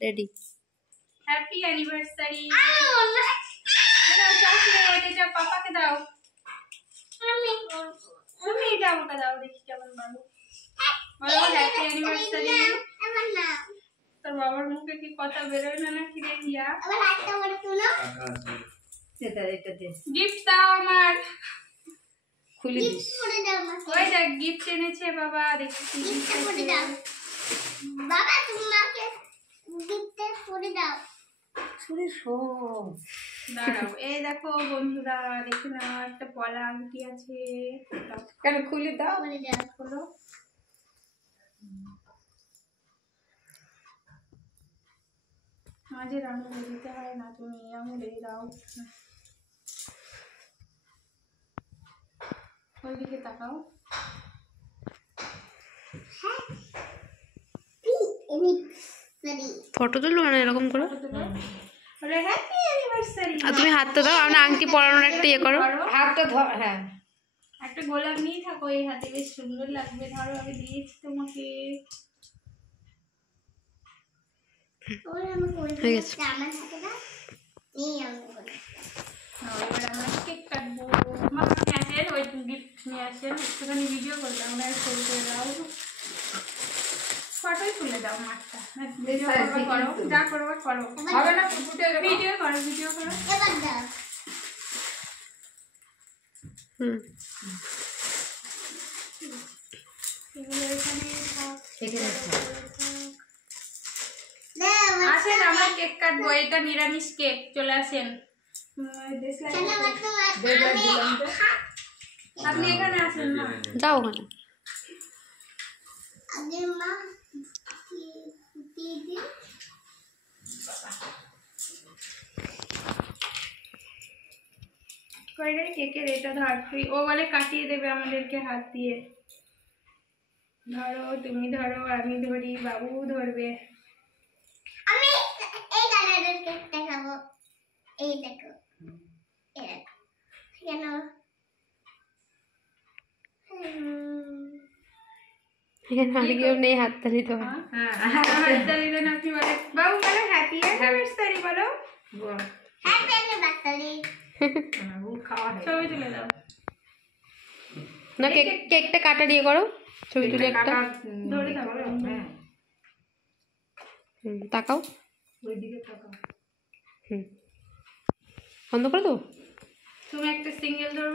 Ready. Happy anniversary. Chocolate এটা পাপাকে দাও। তুমি এটা আমাকে দাও, দেখি কেমন ভালো বলো। Happy anniversary. তোর বাবার মুখে কি কথা বেরোয় না নাকি রে হিয়া? গিফট দাও আমার। খুলে দিস। ওই দেখ গিফট এনেছে বাবা, দেখি কি গিফট আছে। বাবা তোমাকে গিফট করে দাও। শুনে শোন। দাঁড়াও, এই দেখো বন্ধুরা, দেখে নাও একটা পলা আংটি আছে। কেন খুলে দাও। করে দাও। হলো মাঝের আঙুলে দিতে হয় না, তুমি এই আঙুলেই দাও। ওই দিকে তাকাও। ফটো তুলবো না এরকম করে। বলে হ্যাপি অ্যানিভার্সারি। আর তুমি হাতটা দাও, আমরা আংটি পরানোর একটা ইয়ে করো। হাতটা ধর। হ্যাঁ, একটা গোলাপ নিয়ে থাকো, এই হাতে বেশ সুন্দর লাগবে। ধরো, আমি দিয়েছি তোমাকে। হয়ে গেছে। আমার হাতে না এই আমি করে এবার আমরা কেক কাটবো। মা নিয়ে আসেন, ওই গিফট নিয়ে আসেন, একটুখানি ভিডিও করলাম। আমরা ছবি করে দাও, ফটোই তুলে দাও মাঠটা। ভিডিও করো, যা করবো করো। হবে না, ভিডিও করো, ভিডিও করো। এবার দাও। হুম, এগুলো এখানে থাক। দাও। আসেন, আমরা কেক কাটবো। এটা নিরামিষ কেক, চলে আসেন। চলো আমার তোমার আপনি এখানে আসেন না। যাও ওখানে। আগে মা দিদি কয়টা কেকের এটা ধর তুই। ও বলে কাটিয়ে দেবে আমাদেরকে হাত দিয়ে। ধরো, তুমি ধরো, আমি ধরি, বাবু ধরবে। আমি এই কালারের কেকটা খাবো। এই দেখো কেন এখানে আর কেউ নেই হাততালি তো। হাততালি দেন আপনি। বলে বাবু বলো হ্যাপি অ্যানিভার্সারি বলো। Happy anniversary. ছবি তুলে দাও। না, কেকটা কাটা দিয়ে করো, ছবি তুলে একটা। ধরে থাকো। তাকাও। বন্ধ করে দেবো। তুমি একটা সিঙ্গেল ধরো।